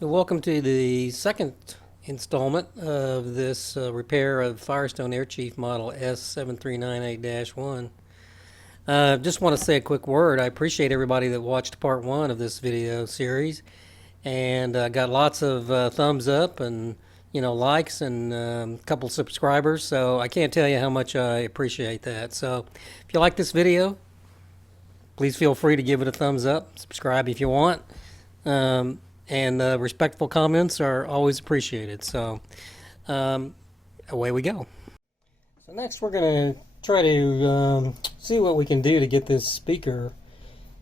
Welcome to the second installment of this repair of Firestone Air Chief model S-7398-1. Just want to say a quick word. I appreciate everybody that watched part one of this video series, and got lots of thumbs up and likes and a couple subscribers. So I can't tell you how much I appreciate that. So if you like this video, please feel free to give it a thumbs up. Subscribe if you want. And respectful comments are always appreciated. So away we go. So next we're going to try to see what we can do to get this speaker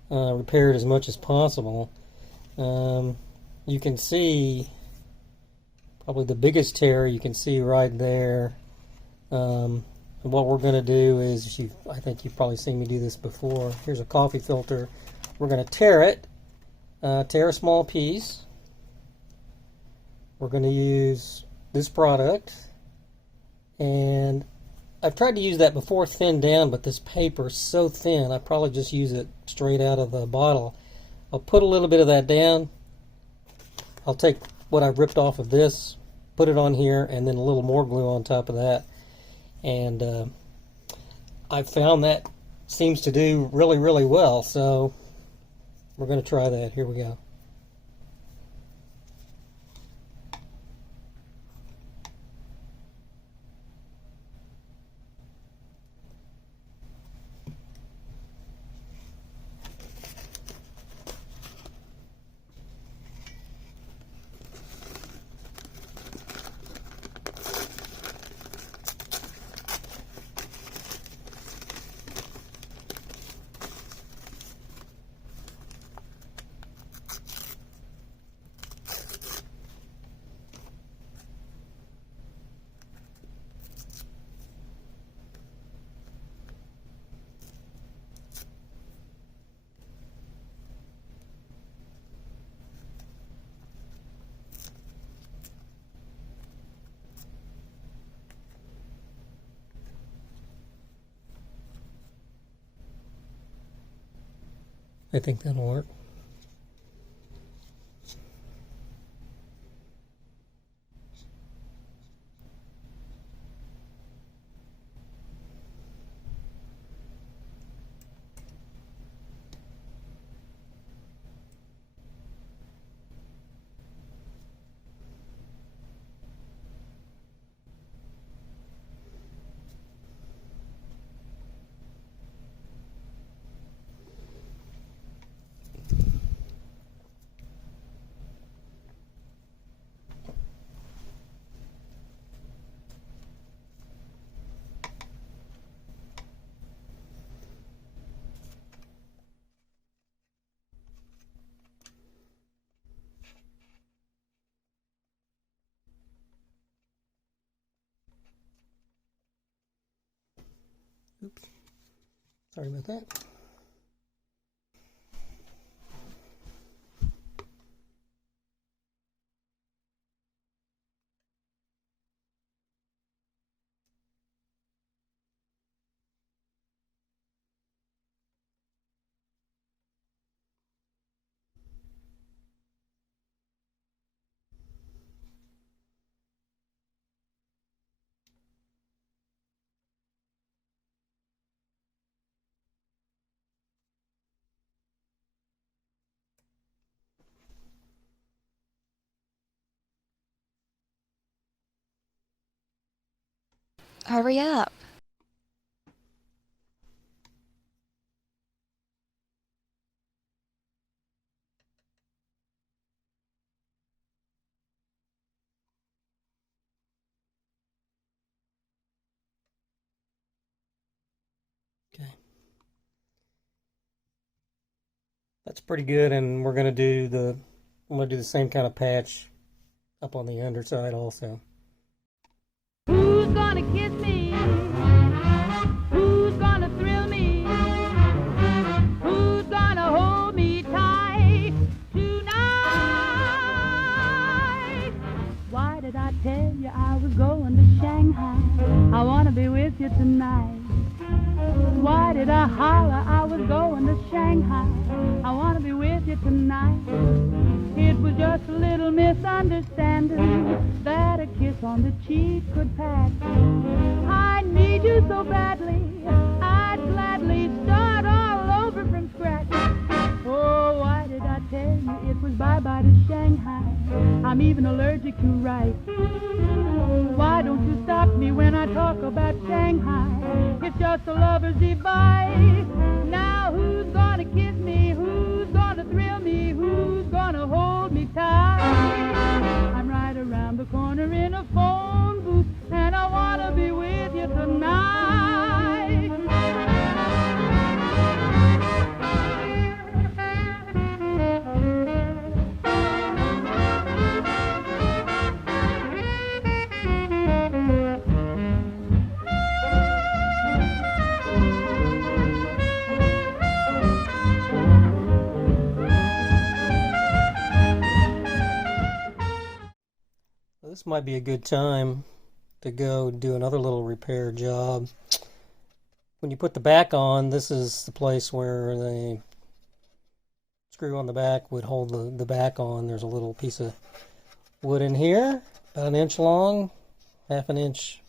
repaired as much as possible. You can see probably the biggest tear you can see right there. And what we're going to do is, I think you've probably seen me do this before. Here's a coffee filter. We're going to tear it. Tear a small piece. We're going to use this product, and I've tried to use that before thinned down, but this paper is so thin I probably just use it straight out of the bottle. I'll put a little bit of that down. I'll take what I ripped off of this, put it on here, and then a little more glue on top of that, and I found that seems to do really well, so we're going to try that. Here we go. I think that'll work. Oops. Sorry about that. Hurry up. Okay. That's pretty good, and we're going to do the same kind of patch up on the underside also. Who's gonna kiss me? Who's gonna thrill me? Who's gonna hold me tight tonight? Why did I tell you I was going to Shanghai? I wanna be with you tonight. Why did I holler? I was going to Shanghai. I want to be with you tonight. It was just a little misunderstanding that a kiss on the cheek could patch. I need you so badly, I'd gladly start all over from scratch. Oh, why did I tell you it was bye-bye to Shanghai? I'm even allergic to rice. Why don't you stop me when I talk about Shanghai? It's just a lover's device. Now who's gonna kiss me? Who's gonna thrill me? Who's gonna hold me tight? I'm right around the corner in a phone booth, and I wanna be with you tonight. This might be a good time to go do another little repair job. When you put the back on, this is the place where the screw on the back would hold the back on. There's a little piece of wood in here, about 1 inch long, half an inch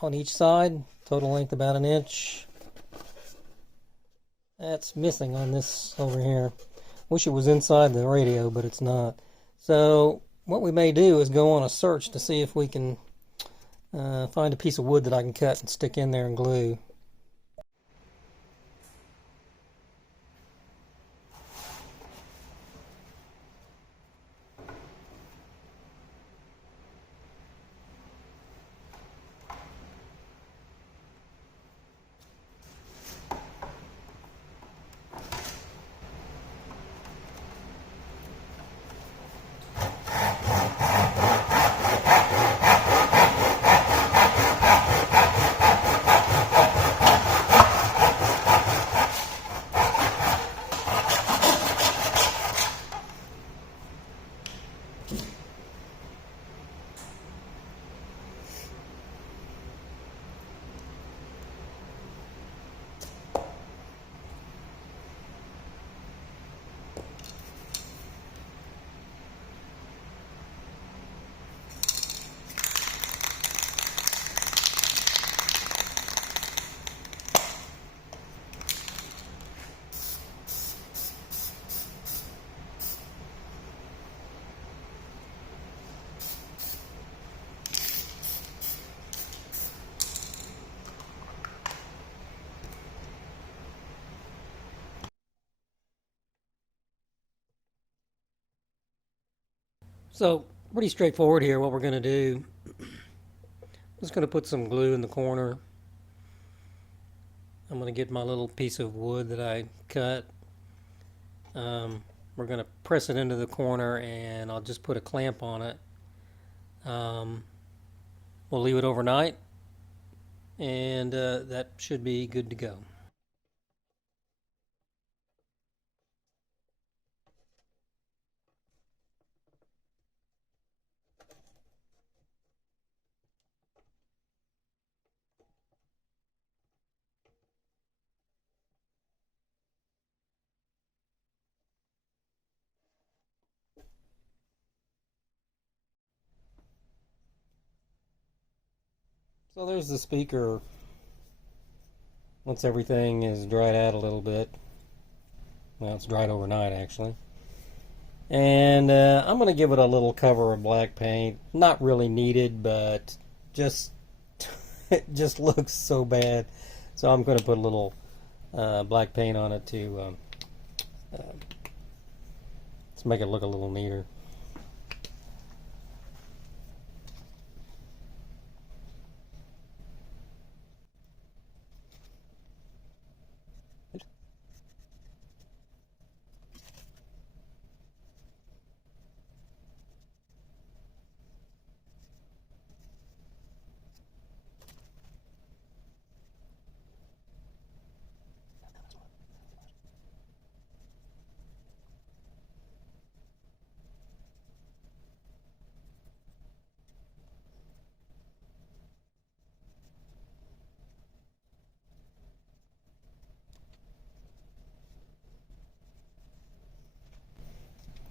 on each side, total length about 1 inch. That's missing on this over here. Wish it was inside the radio, but it's not. So what we may do is go on a search to see if we can find a piece of wood that I can cut and stick in there and glue. So pretty straightforward here. What we're going to do, I'm just going to put some glue in the corner. I'm going to get my little piece of wood that I cut. We're going to press it into the corner, and I'll just put a clamp on it. We'll leave it overnight, and that should be good to go. So there's the speaker once everything is dried out a little bit. Well, it's dried overnight actually. And I'm going to give it a little cover of black paint. Not really needed, but just it just looks so bad. So I'm going to put a little black paint on it to make it look a little neater.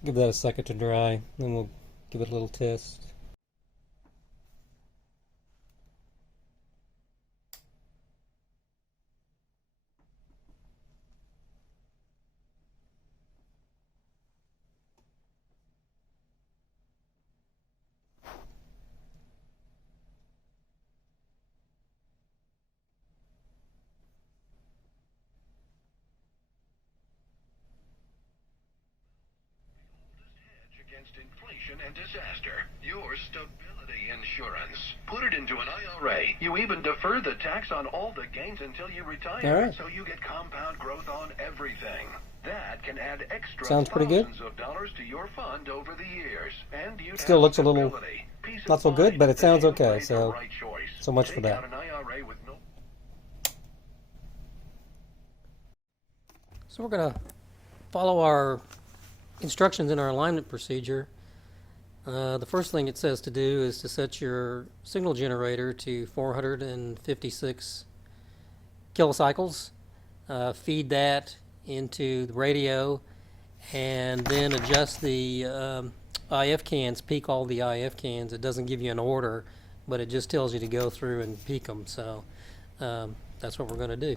give that a second to dry, then we'll give it a little test. Against inflation and disaster. Your stability insurance. Put it into an IRA. You even defer the tax on all the gains until you retire. All right. So you get compound growth on everything. That can add extra Sounds pretty good. thousands of dollars to your fund over the years. And you Still looks a little not so good, but it sounds okay. So much for that. Take out an IRA with no So we're going to follow our instructions in our alignment procedure. The first thing it says to do is to set your signal generator to 456 kilocycles. Feed that into the radio, and then adjust the IF cans, peak all the IF cans. It doesn't give you an order, but it just tells you to go through and peak them. So that's what we're going to do.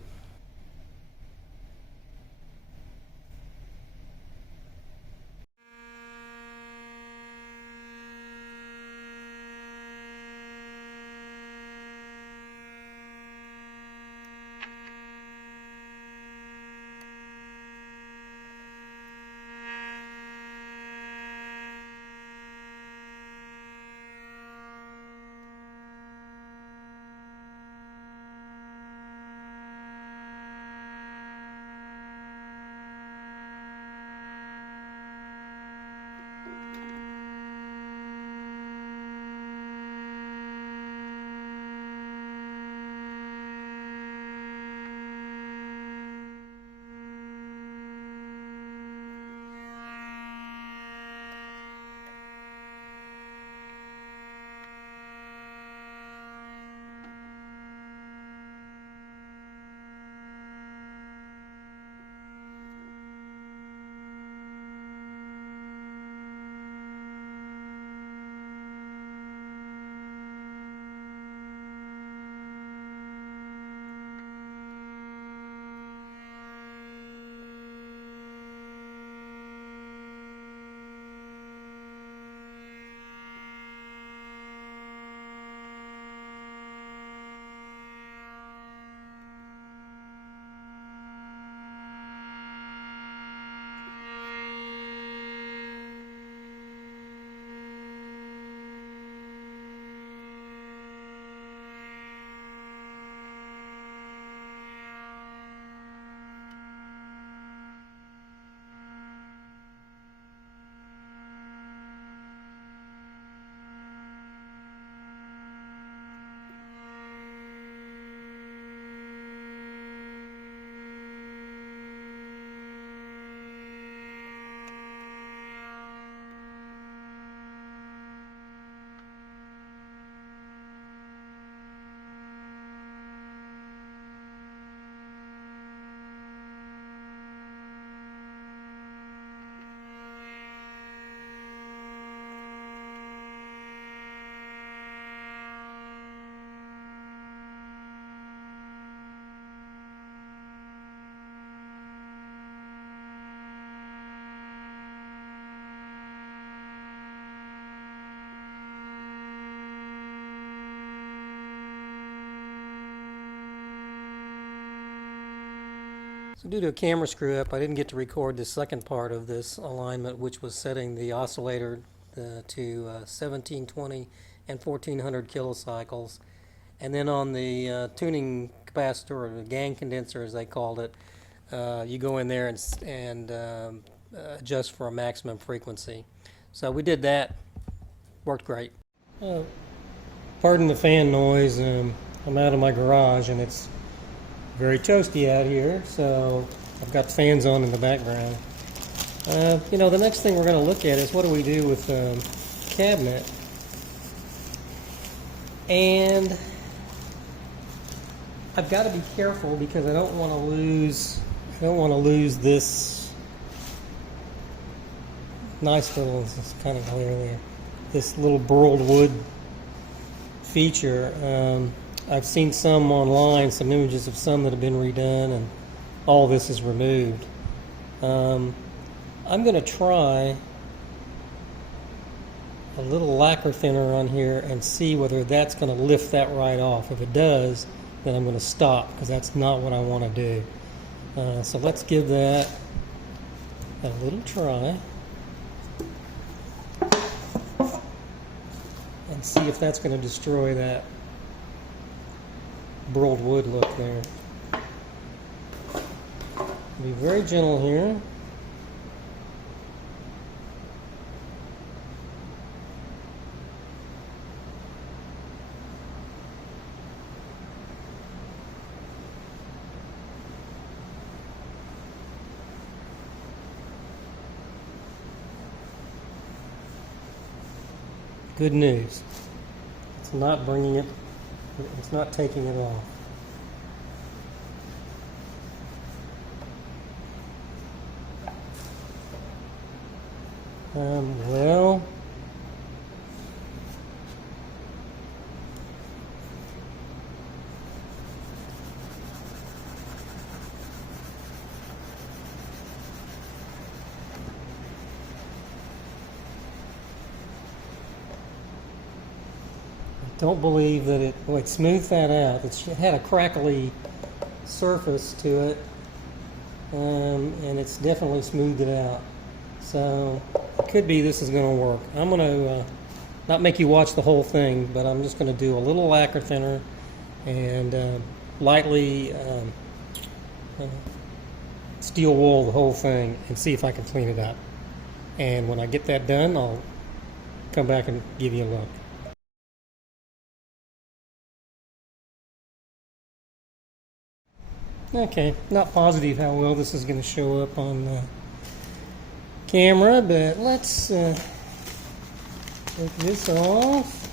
So due to a camera screw up, I didn't get to record the second part of this alignment, which was setting the oscillator to 1720 and 1400 kilocycles. And then on the tuning capacitor, or the gang condenser as they called it, you go in there and adjust for a maximum frequency. So we did that. Worked great. Pardon the fan noise. I'm out of my garage and it's very toasty out here, so I've got fans on in the background. The next thing we're going to look at is what do we do with the cabinet. And I've got to be careful because I don't want to lose this nice little, it's kind of glare there, this little burled wood feature. I've seen some online, some images of some that have been redone, and all this is removed. I'm going to try a little lacquer thinner on here and see whether that's going to lift that right off. If it does, then I'm going to stop, because that's not what I want to do. So let's give that a little try and see if that's going to destroy that burled wood look there. Be very gentle here. Good news. It's not bringing it, it's not taking it off. Well, I don't believe that it, well, it smoothed that out. It had a crackly surface to it, and it's definitely smoothed it out. So it could be this is going to work. I'm going to not make you watch the whole thing, but I'm just going to do a little lacquer thinner and lightly steel wool the whole thing and see if I can clean it up. And when I get that done, I'll come back and give you a look. Okay, not positive how well this is going to show up on the camera, but let's take this off.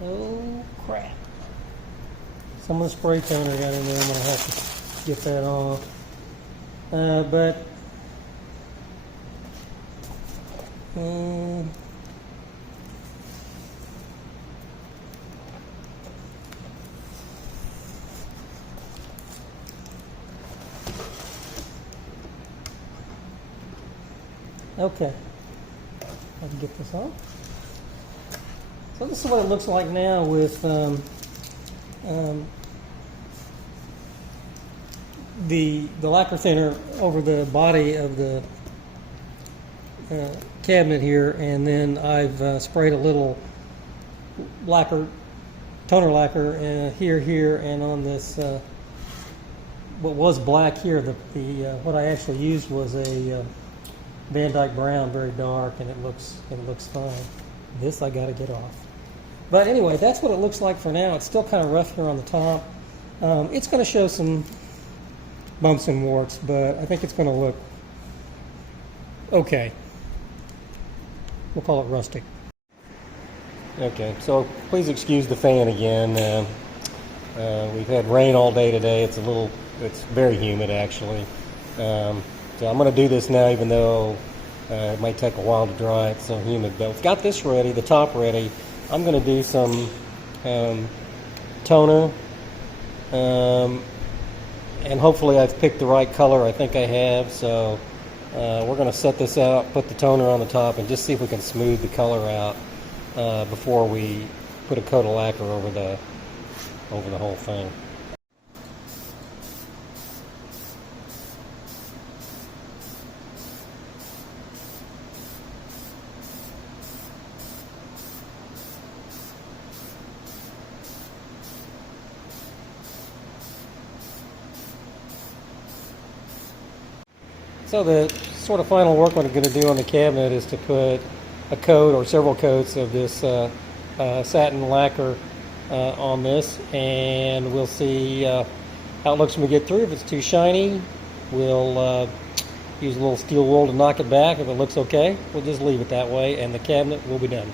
Oh crap. Some of the spray toner got in there. I'm going to have to get that off. Okay, I can get this off. So this is what it looks like now with the lacquer thinner over the body of the cabinet here, and then I've sprayed a little lacquer, toner lacquer here, and on this what was black here. What I actually used was a Van Dyke brown, very dark, and it looks fine. This I got to get off. But anyway, that's what it looks like for now. It's still kind of rough here on the top. It's going to show some bumps and warts, but I think it's going to look okay. We'll call it rustic. Okay, so please excuse the fan again. We've had rain all day today. It's very humid actually. So I'm going to do this now, even though it might take a while to dry. It's so humid. But we've got this ready, the top ready. I'm going to do some toner, and hopefully I've picked the right color. I think I have. So we're going to set this out, put the toner on the top, and just see if we can smooth the color out before we put a coat of lacquer over the whole thing. So the sort of final work what I'm going to do on the cabinet is to put a coat or several coats of this satin lacquer on this, and we'll see how it looks when we get through. If it's too shiny, we'll use a little steel wool to knock it back. If it looks okay, we'll just leave it that way, and the cabinet will be done.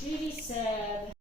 Judy said.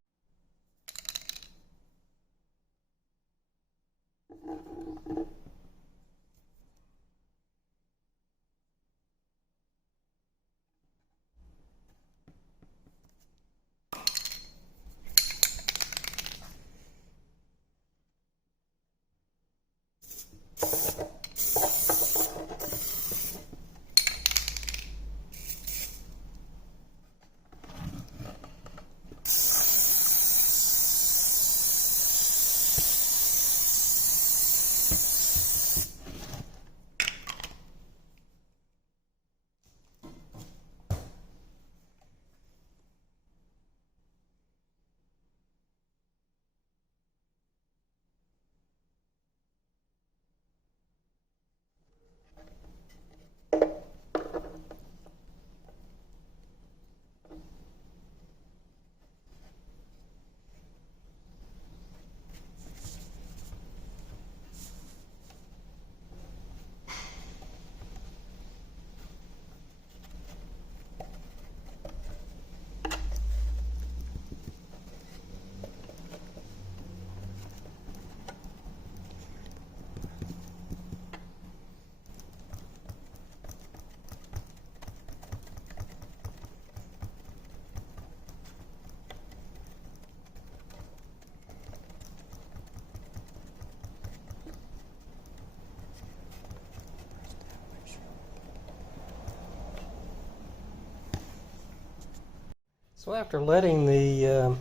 So after letting the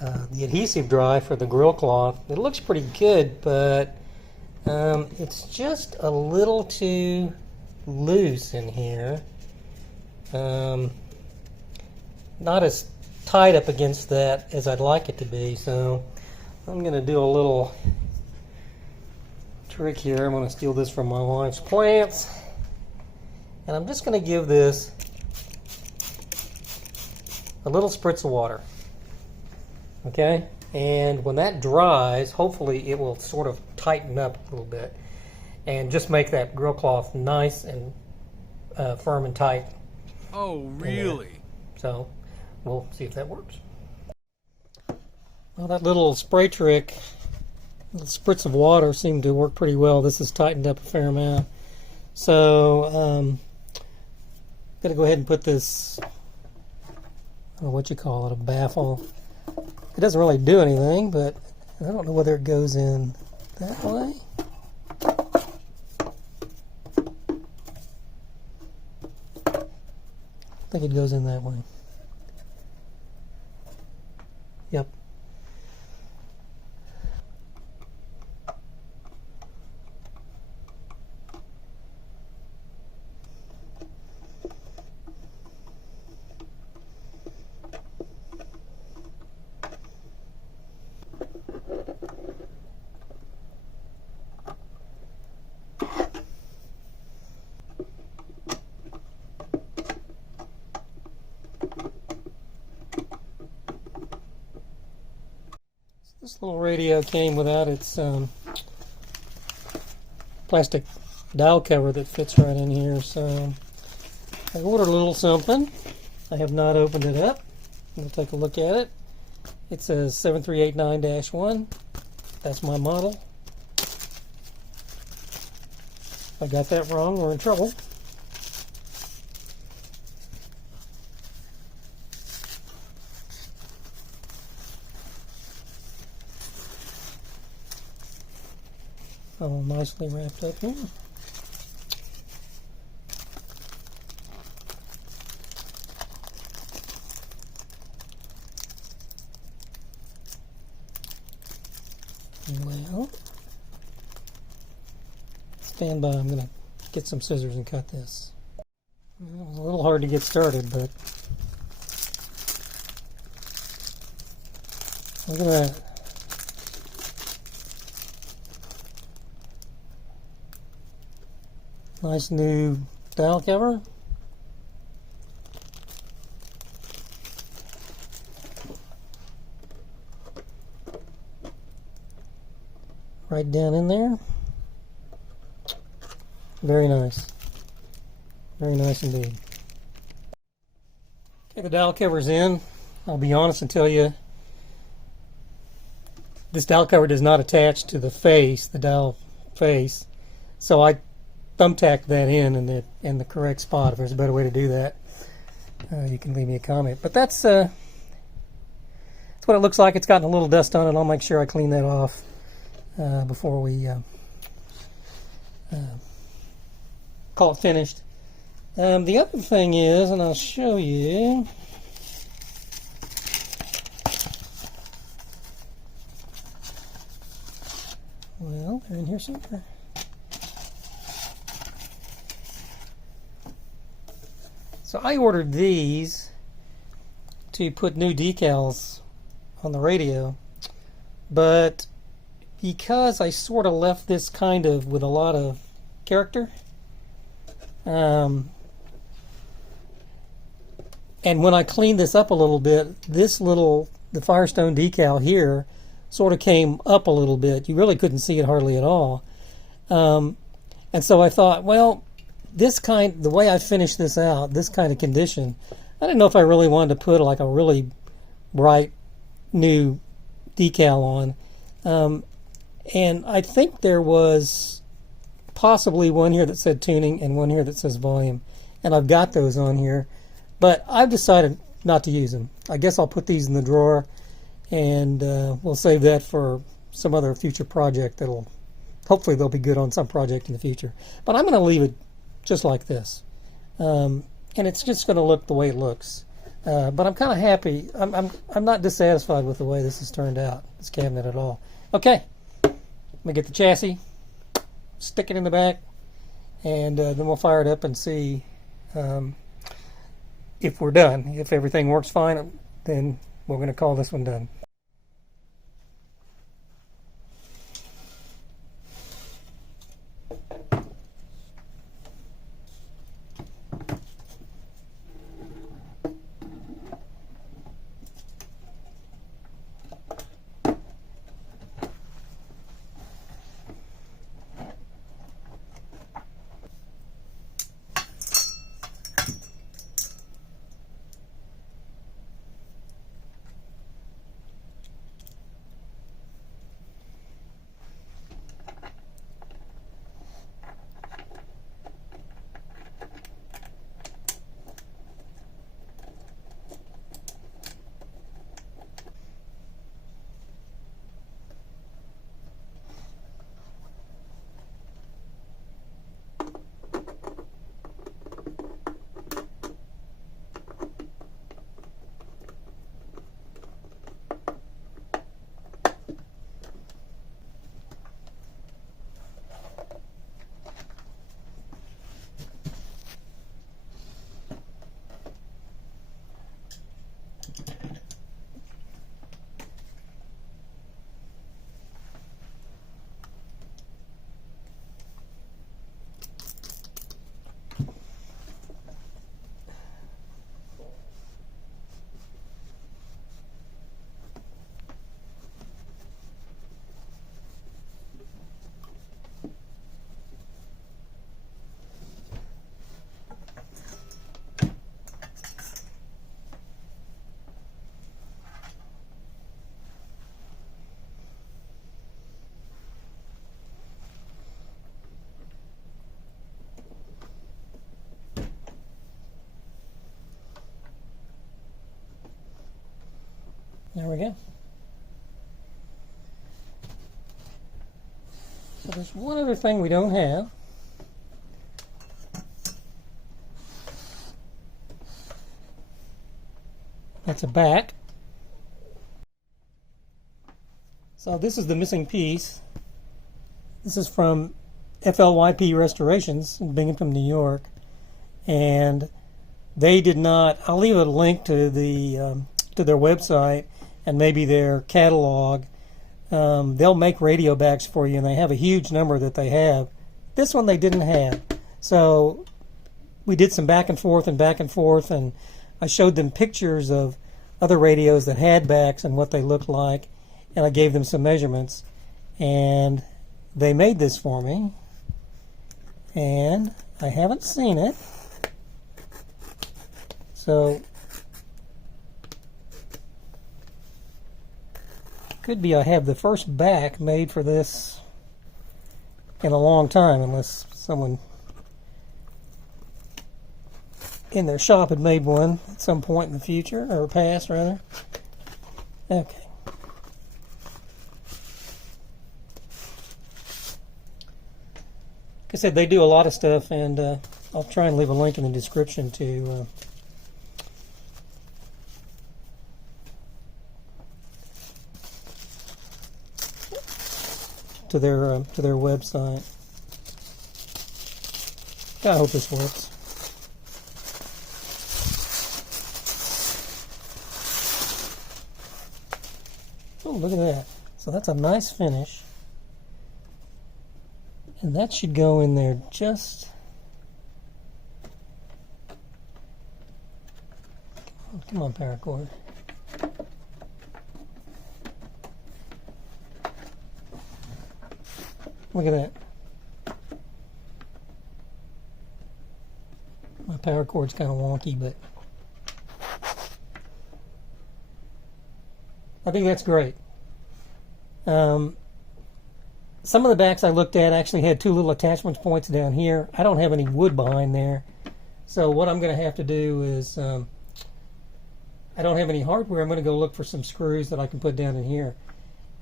adhesive dry for the grill cloth, it looks pretty good, but it's just a little too loose in here. Not as tight up against that as I'd like it to be, so I'm going to do a little trick here. I'm going to steal this from my wife's plants, and I'm just going to give this a little spritz of water. Okay, and when that dries, hopefully it will sort of tighten up a little bit and just make that grill cloth nice and firm and tight. Oh, really? So we'll see if that works. Well, that little spray trick, little spritz of water, seemed to work pretty well. This has tightened up a fair amount. So I'm going to go ahead and put this, I don't know what you call it, a baffle. It doesn't really do anything, but I don't know whether it goes in that way. I think it goes in that way. Yep. This little radio came without its plastic dial cover that fits right in here, so I ordered a little something. I have not opened it up. We'll take a look at it. It says 7389-1. That's my model. If I got that wrong, we're in trouble. All nicely wrapped up here. Well, stand by. I'm going to get some scissors and cut this. It was a little hard to get started, but look at that. Nice new dial cover. Right down in there. Very nice. Very nice indeed. Okay, the dial cover's in. I'll be honest and tell you, this dial cover does not attach to the face, the dial face. So I thumbtacked that in the correct spot. If there's a better way to do that, you can leave me a comment. But that's what it looks like. It's gotten a little dust on it. I'll make sure I clean that off before we call it finished. The other thing is, and I'll show you. Well, they're in here somewhere. So I ordered these to put new decals on the radio, but because I sort of left this kind of with a lot of character, and when I cleaned this up a little bit, the Firestone decal here sort of came up a little bit. You really couldn't see it hardly at all. And so I thought, well, the way I finished this out, this kind of condition, I didn't know if I really wanted to put like a really bright new decal on. And I think there was possibly one here that said tuning and one here that says volume. And I've got those on here. But I've decided not to use them. I guess I'll put these in the drawer, and we'll save that for some other future project hopefully they'll be good on some project in the future. But I'm going to leave it just like this. And it's just going to look the way it looks. But I'm kind of happy. I'm not dissatisfied with the way this has turned out, this cabinet at all. Okay, I'm going to get the chassis, stick it in the back, and then we'll fire it up and see if we're done. If everything works fine, then we're going to call this one done. There we go. So there's one other thing we don't have. That's a back. So this is the missing piece. This is from FYLP Restorations in Binghamton, New York. And they did not, I'll leave a link to their website and maybe their catalog. They'll make radio backs for you, and they have a huge number that they have. This one they didn't have. So we did some back and forth, and I showed them pictures of other radios that had backs and what they looked like, and I gave them some measurements, and they made this for me, and I haven't seen it. So Could be I have the first back made for this in a long time, unless someone in their shop had made one at some point in the future, or past rather. Okay. Like I said, they do a lot of stuff, and I'll try and leave a link in the description to their website. I hope this works. Oh, look at that. So that's a nice finish. And that should go in there just... Come on, paracord. Look at that. My power cord's kind of wonky, but I think that's great. Some of the backs I looked at actually had two little attachment points down here. I don't have any wood behind there. So what I'm going to have to do is, I don't have any hardware. I'm going to go look for some screws that I can put down in here.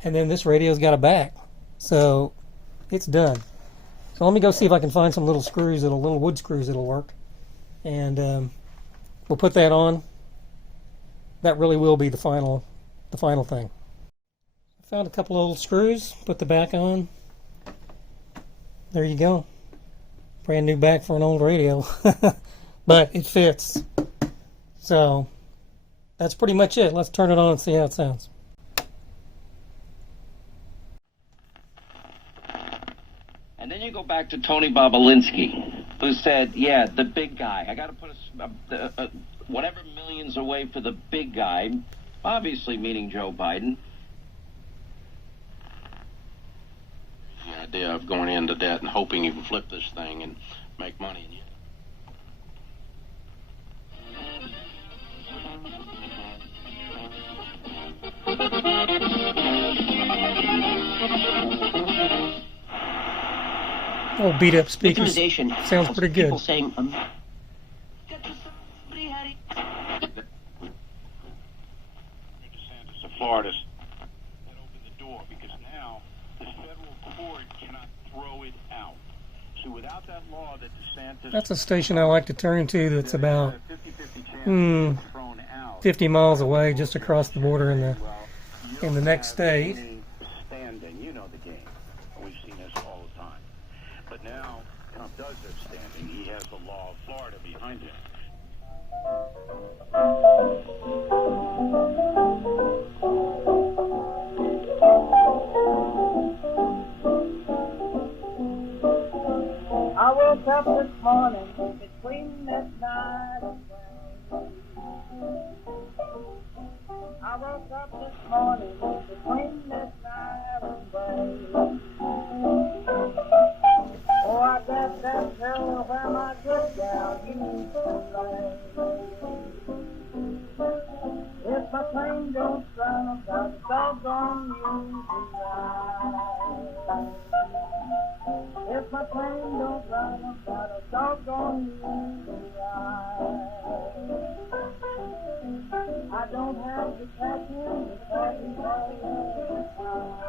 And then this radio's got a back. So it's done. So let me go see if I can find some little screws, little wood screws that'll work. And we'll put that on. That really will be the final thing. I found a couple of little screws, put the back on. There you go. Brand new back for an old radio. But it fits. So that's pretty much it. Let's turn it on and see how it sounds. And then you go back to Tony Bobolinsky, who said, yeah, the big guy. I got to put whatever millions away for the big guy, obviously meaning Joe Biden. The idea of going into debt and hoping you can flip this thing and make money. Oh, beat up speakers. Sounds pretty good. People saying, DeSantis of Florida that opened the door, because now the federal court cannot throw it out. So without that law that DeSantis... That's a station I like to turn to that's about 50 miles away, just across the border in the next state. Standing, you know the game. We've seen this all the time. But now Trump does have standing. He has the law of Florida behind him. I woke up this morning between midnight and day. I woke up this morning between midnight and day. Oh, I bet that's hell where my good gal used to play. If my plane don't run, I've got a doggone music right. If my plane don't run, I've got a doggone music right. I don't have to catch him because he's always fine.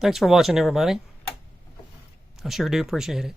Thanks for watching, everybody. I sure do appreciate it.